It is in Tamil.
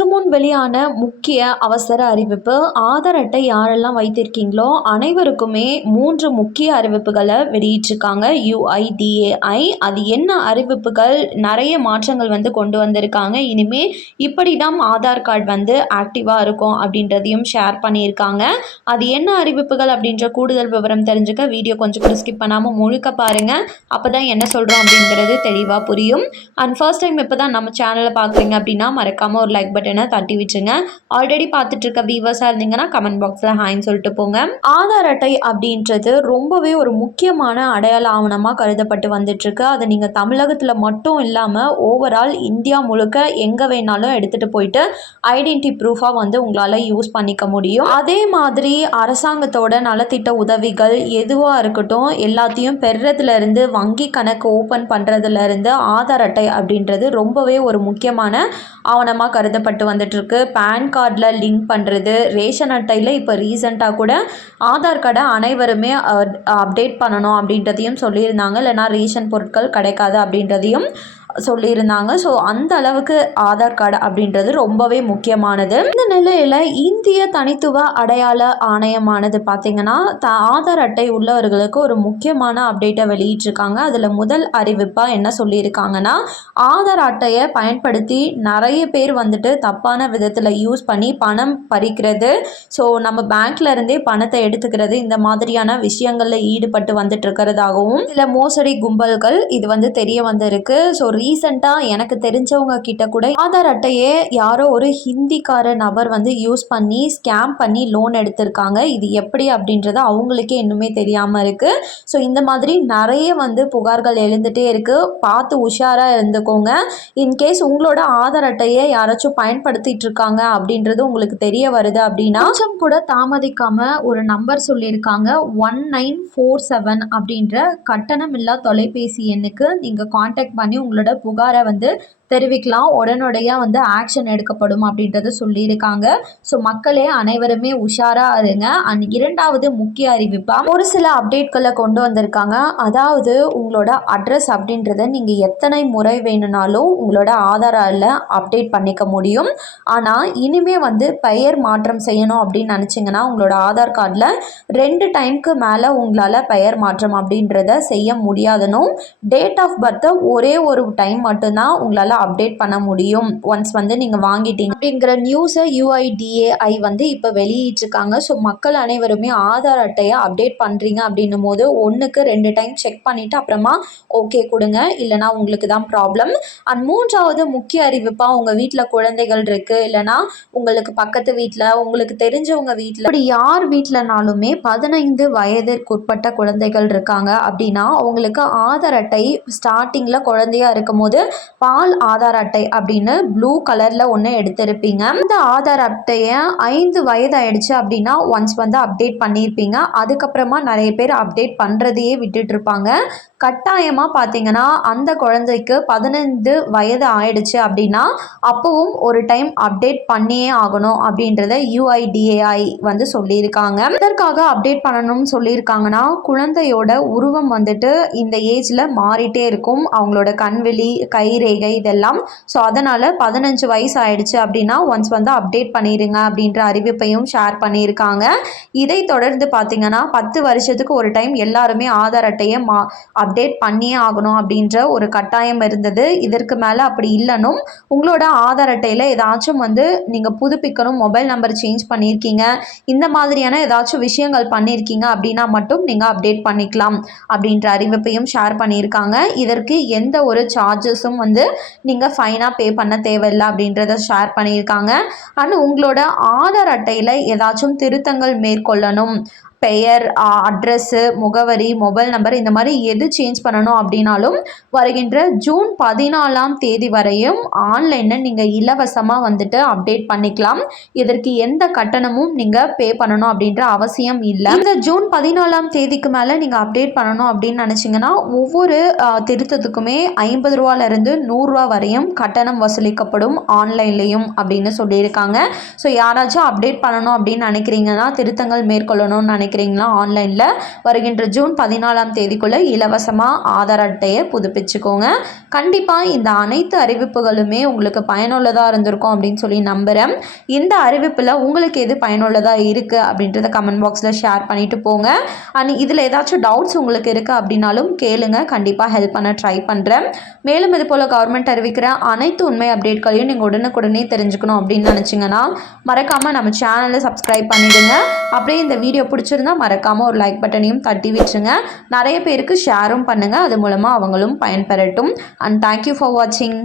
சற்று முன் வெளியான முக்கிய அவசர அறிவிப்பு. ஆதார் அட்டை யாரெல்லாம் வைத்திருக்கீங்களோ அனைவருக்குமே 3 முக்கிய அறிவிப்புகளை வெளியிட்டிருக்காங்க UIDAI. அது என்ன அறிவிப்புகள், நிறைய மாற்றங்கள் கொண்டு வந்திருக்காங்க. இனிமே இப்படி தான் ஆதார் கார்டு ஆக்டிவாக இருக்கும் அப்படின்றதையும் ஷேர் பண்ணியிருக்காங்க. அது என்ன அறிவிப்புகள் அப்படின்ற கூடுதல் விவரம் தெரிஞ்சுக்க வீடியோ கொஞ்சம் கூட ஸ்கிப் பண்ணாமல் முழுக்க பாருங்கள். அப்போ தான் என்ன சொல்கிறோம் அப்படிங்கிறது தெளிவாக புரியும். அண்ட் ஃபர்ஸ்ட் டைம் இப்போ தான் நம்ம சேனலை பார்க்குறீங்க அப்படின்னா மறக்காமல் ஒரு லைக் பட்டனை தட்டி விட்டுருங்க. ஆல்ரெடி பார்த்துட்டு இருக்க வியூவர்ஸாக இருந்தீங்கன்னா கமெண்ட் பாக்ஸில் ஹாய்ன்னு சொல்லிட்டு போங்க. ஆதார் அட்டை அப்படின்றது ரொம்பவே ஒரு முக்கியமான அடையாள ஆவணமாக கருதப்பட்டு வந்துட்டுருக்கு. அதை நீங்கள் தமிழகத்தில் மட்டும் இல்லாமல் ஓவரால் இந்தியா முழுக்க எங்கே வேணாலும் எடுத்துகிட்டு போயிட்டு ஐடென்டி ப்ரூஃபாக உங்களால் யூஸ் பண்ணிக்க முடியும். அதே மாதிரி அரசாங்கத்தோட நலத்திட்ட உதவிகள் எதுவாக இருக்கட்டும் எல்லாத்தையும் பெறுறதுலேருந்து வங்கி கணக்கு ஓப்பன் பண்ணுறதுலேருந்து ஆதார் அட்டை அப்படின்றது ரொம்பவே ஒரு முக்கியமான ஆவணமாக கருதப்பட்டு வந்துட்டுருக்கு. பேன் கார்டில் லிங்க் பண்ணுறது, ரேஷன் அட்டையில் இப்போ ரீசெண்டாக கூட ஆதார் கார்டை அனைவருமே அப்டேட் பண்ணணும் அப்படின்றதையும் சொல்லியிருந்தாங்க. இல்லைனா ரேஷன் பொருட்கள் கிடைக்காது அப்படின்றதையும் சொல்லியிருந்தாங்க. ஸோ அந்த அளவுக்கு ஆதார் கார்டு அப்படின்றது ரொம்பவே முக்கியமானது. இந்த நிலையில் இந்திய தனித்துவ அடையாள ஆணையமானது பார்த்திங்கன்னா ஆதார் அட்டை உள்ளவர்களுக்கு ஒரு முக்கியமான அப்டேட்டை வெளியிட்டிருக்காங்க. அதில் முதல் அறிவிப்பாக என்ன சொல்லியிருக்காங்கன்னா, ஆதார் அட்டையை பயன்படுத்தி நிறைய பேர் தப்பான விதத்தில் யூஸ் பண்ணி பணம் பறிக்கிறது, ஸோ நம்ம பேங்க்ல இருந்தே பணத்தை எடுத்துக்கிறது, இந்த மாதிரியான விஷயங்களில் ஈடுபட்டு வந்துட்டு இருக்கிறதாகவும் சில மோசடி கும்பல்கள் இது தெரிய வந்திருக்கு. ஸோ ரீசெண்டாக எனக்கு தெரிஞ்சவங்க கிட்ட கூட ஆதார் அட்டையே யாரோ ஒரு ஹிந்திக்கார நபர் யூஸ் பண்ணி ஸ்கேம் பண்ணி லோன் எடுத்திருக்காங்க. இது எப்படி அப்படின்றத அவங்களுக்கே இன்னுமே தெரியாமல் இருக்குது. ஸோ இந்த மாதிரி நிறைய புகார்கள் எழுந்துகிட்டே இருக்குது. பார்த்து உஷாராக இருந்துக்கோங்க. இன்கேஸ் உங்களோட ஆதார் அட்டையை யாராச்சும் பயன்படுத்திட்டு இருக்காங்க அப்படின்றது உங்களுக்கு தெரிய வருது அப்படின்னா கொஞ்சம் கூட தாமதிக்காமல் ஒரு நம்பர் சொல்லியிருக்காங்க 1947 அப்படின்ற கட்டணமில்லா தொலைபேசி எண்ணுக்கு நீங்கள் காண்டாக்ட் பண்ணி உங்களோட புகாரை தெரிவிக்கலாம். உடனடியாக ஆக்ஷன் எடுக்கப்படும் அப்படின்றத சொல்லியிருக்காங்க. ஸோ மக்களே அனைவருமே உஷாராக இருங்க. அண்ட் இரண்டாவது முக்கிய அறிவிப்பாக ஒரு சில அப்டேட்களை கொண்டு வந்திருக்காங்க. அதாவது உங்களோட அட்ரஸ் அப்படின்றத நீங்கள் எத்தனை முறை வேணும்னாலும் உங்களோட ஆதாரில் அப்டேட் பண்ணிக்க முடியும். ஆனால் இனிமே பெயர் மாற்றம் செய்யணும் அப்படின்னு நினச்சிங்கன்னா உங்களோட ஆதார் கார்டில் 2 டைமுக்கு மேலே உங்களால் பெயர் மாற்றம் அப்படின்றத செய்ய முடியாதுன்னு டேட் ஆஃப் பர்த்தை ஒரே ஒரு டைம் மட்டும்தான் உங்களால் அப்டேட் பண்ண முடியும். ஒன்ஸ் நீங்கள் வாங்கிட்டீங்க அப்படிங்கிற நியூஸை UIDAI இப்போ வெளியிட்டிருக்காங்க. ஸோ மக்கள் அனைவருமே ஆதார் அட்டையை அப்டேட் பண்ணுறீங்க அப்படின்னும் போது 1க்கு 2 டைம் செக் பண்ணிவிட்டு அப்புறமா ஓகே கொடுங்க, இல்லைனா உங்களுக்கு தான் ப்ராப்ளம். அண்ட் மூன்றாவது முக்கிய அறிவிப்பாக உங்கள் வீட்டில் குழந்தைகள் இருக்குது, இல்லைனா உங்களுக்கு பக்கத்து வீட்டில் உங்களுக்கு தெரிஞ்சவங்க வீட்டில் இப்படி யார் வீட்டிலனாலுமே 15 வயதிற்குட்பட்ட குழந்தைகள் இருக்காங்க அப்படின்னா அவங்களுக்கு ஆதார் அட்டை ஸ்டார்டிங்கில் குழந்தையாக இருக்கும் போது பால் ஆதார் அட்டை அப்படின்னு ப்ளூ கலரில் ஒன்று எடுத்திருப்பீங்க. இந்த ஆதார் அட்டையை 5 வயது ஆயிடுச்சு அப்படின்னா ஒன்ஸ் அப்டேட் பண்ணியிருப்பீங்க. அதுக்கப்புறமா நிறைய பேர் அப்டேட் பண்ணுறதையே விட்டுட்டு இருப்பாங்க. கட்டாயமாக பார்த்தீங்கன்னா அந்த குழந்தைக்கு 15 வயது ஆயிடுச்சு அப்படின்னா அப்பவும் ஒரு டைம் அப்டேட் பண்ணியே ஆகணும் அப்படின்றத UIDAI சொல்லியிருக்காங்க. இதற்காக அப்டேட் பண்ணணும்னு சொல்லியிருக்காங்கன்னா குழந்தையோட உருவம் இந்த ஏஜில் மாறிட்டே இருக்கும், அவங்களோட கண்வெளி கைரேகை இதெல்லாம். ஸோ அதனால் 15 வயசு ஆயிடுச்சு அப்படின்னா ஒன்ஸ் அப்டேட் பண்ணிடுங்க அப்படின்ற அறிவிப்பையும் ஷேர் பண்ணியிருக்காங்க. இதை தொடர்ந்து பார்த்தீங்கன்னா 10 வருஷத்துக்கு ஒரு டைம் எல்லாருமே ஆதார் அட்டையை அப்டேட் பண்ணியே ஆகணும் அப்படின்ற ஒரு கட்டாயம் இருந்தது. இதற்கு மேலே அப்படி இல்லைனும் உங்களோட ஆதார் அட்டையில் ஏதாச்சும் நீங்கள் புதுப்பிக்கணும், மொபைல் நம்பர் சேஞ்ச் பண்ணியிருக்கீங்க, இந்த மாதிரியான ஏதாச்சும் விஷயங்கள் பண்ணியிருக்கீங்க அப்படின்னா மட்டும் நீங்கள் அப்டேட் பண்ணிக்கலாம் அப்படின்ற அறிவிப்பையும் ஷேர் பண்ணியிருக்காங்க. இதற்கு எந்த ஒரு சார்ஜஸும் நீங்கள் ஃபைனாக பே பண்ண தேவையில்லை அப்படின்றத ஷேர் பண்ணியிருக்காங்க. அண்ட் உங்களோட ஆதார் அட்டையில் ஏதாச்சும் திருத்தங்கள் மேற்கொள்ளணும், பெயர், அட்ரஸ்ஸு, முகவரி, மொபைல் நம்பர் இந்த மாதிரி எது சேஞ்ச் பண்ணணும் அப்படின்னாலும் வருகின்ற ஜூன் 14ஆம் தேதி வரையும் ஆன்லைனில் நீங்கள் இலவசமாக அப்டேட் பண்ணிக்கலாம். இதற்கு எந்த கட்டணமும் நீங்கள் பே பண்ணணும் அப்படின்ற அவசியம் இல்லை. இந்த ஜூன் 14ஆம் தேதிக்கு மேலே நீங்கள் அப்டேட் பண்ணணும் அப்படின்னு நினச்சிங்கன்னா ஒவ்வொரு திருத்தத்துக்குமே 50 ரூபாயிலிருந்து 100 ரூபா வரையும் கட்டணம் வசூலிக்கப்படும் ஆன்லைன்லேயும் அப்படின்னு சொல்லியிருக்காங்க. ஸோ யாராச்சும் அப்டேட் பண்ணணும் அப்படின்னு நினைக்கிறீங்கன்னா, திருத்தங்கள் மேற்கொள்ளணும்னு நினைக்கிறீங்களா ஆன்லைனில் வருகின்ற ஜூன் 14ஆம் தேதிக்குள்ளே இலவசமாக ஆதார் அட்டையை புதுப்பிச்சுக்கோங்க. கண்டிப்பாக இந்த அனைத்து அறிவிப்புகளுமே உங்களுக்கு பயனுள்ளதாக இருந்திருக்கும் அப்படின்னு சொல்லி நம்புகிறேன். இந்த அறிவிப்பில் உங்களுக்கு எது பயனுள்ளதாக இருக்குது அப்படின்றத கமெண்ட் பாக்ஸில் ஷேர் பண்ணிவிட்டு போங்க. அண்ட் இதில் ஏதாச்சும் டவுட்ஸ் உங்களுக்கு இருக்குது அப்படின்னாலும் கேளுங்க, கண்டிப்பாக ஹெல்ப் பண்ண ட்ரை பண்ணுறேன். மேலும் இது போல் கவர்மெண்ட் அறிவிக்கிற அனைத்து உண்மை அப்டேட்களையும் நீங்கள் உடனுக்குடனே தெரிஞ்சுக்கணும் அப்படின்னு நினச்சிங்கன்னா மறக்காமல் நம்ம சேனலை சப்ஸ்கிரைப் பண்ணிவிடுங்க. அப்படியே இந்த வீடியோ பிடிச்சிருந்தா மறக்காமல் ஒரு லைக் பட்டனையும் தட்டி விட்டுருங்க. நிறைய பேருக்கு ஷேரும் பண்ணுங்கள், அது மூலமாக அவங்களும் பயன்பெறட்டும். அண்ட் தேங்க்யூ ஃபார் வாட்சிங்.